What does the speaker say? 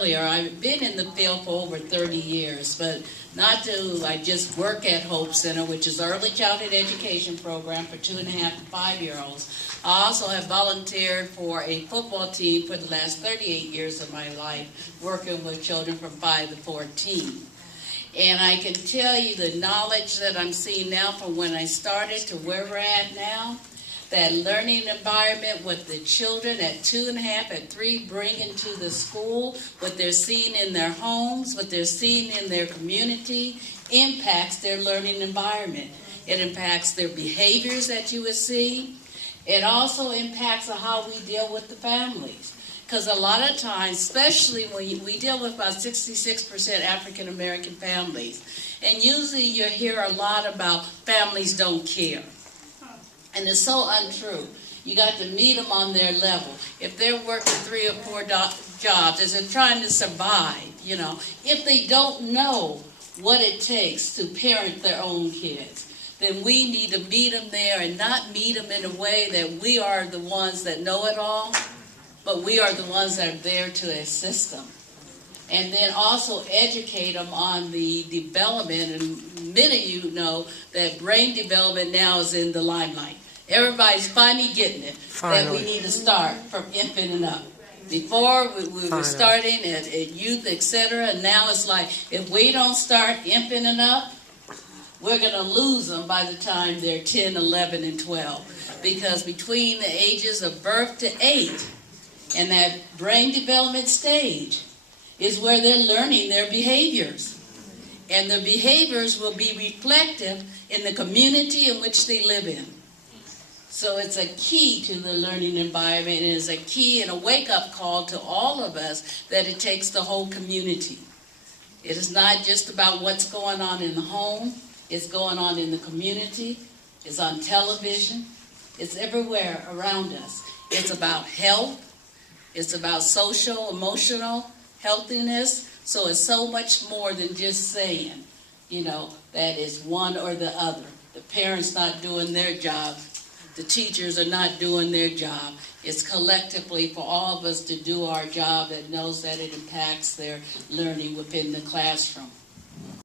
earlier, I've been in the field for over 30 years, but I just work at Hope Center, which is an early childhood education program for 2.5 to 5-year-olds. I also have volunteered for a football team for the last 38 years of my life, working with children from 5 to 14. And I can tell you the knowledge that I'm seeing now from when I started to where we're at now, that learning environment, what the children at 2.5 and 3 bring into the school, what they're seeing in their homes, what they're seeing in their community, impacts their learning environment. It impacts their behaviors that you would see. It also impacts how we deal with the families. Because a lot of times, especially when we deal with about 66% African American families, and usually you hear a lot about families don't care. And it's so untrue. You got to meet them on their level. If they're working 3 or 4 jobs, as they're trying to survive, if they don't know what it takes to parent their own kids, then we need to meet them there and not meet them in a way that we are the ones that know it all, but we are the ones that are there to assist them. And then also educate them on the development. And many of you know that brain development now is in the limelight. Everybody's finally getting it, that we need to start from infant and up. Before, we were starting at youth, etc. And now it's like, if we don't start infant and up, we're going to lose them by the time they're 10, 11, and 12. Because between the ages of birth to 8 and that brain development stage is where they're learning their behaviors. And the behaviors will be reflective in the community in which they live in. So it's a key to the learning environment, and it's a key and a wake-up call to all of us that it takes the whole community. It is not just about what's going on in the home. It's going on in the community. It's on television. It's everywhere around us. It's about health. It's about social, emotional healthiness. So it's so much more than just saying, that is one or the other. The parents not doing their job. The teachers are not doing their job. It's collectively for all of us to do our job that knows that it impacts their learning within the classroom.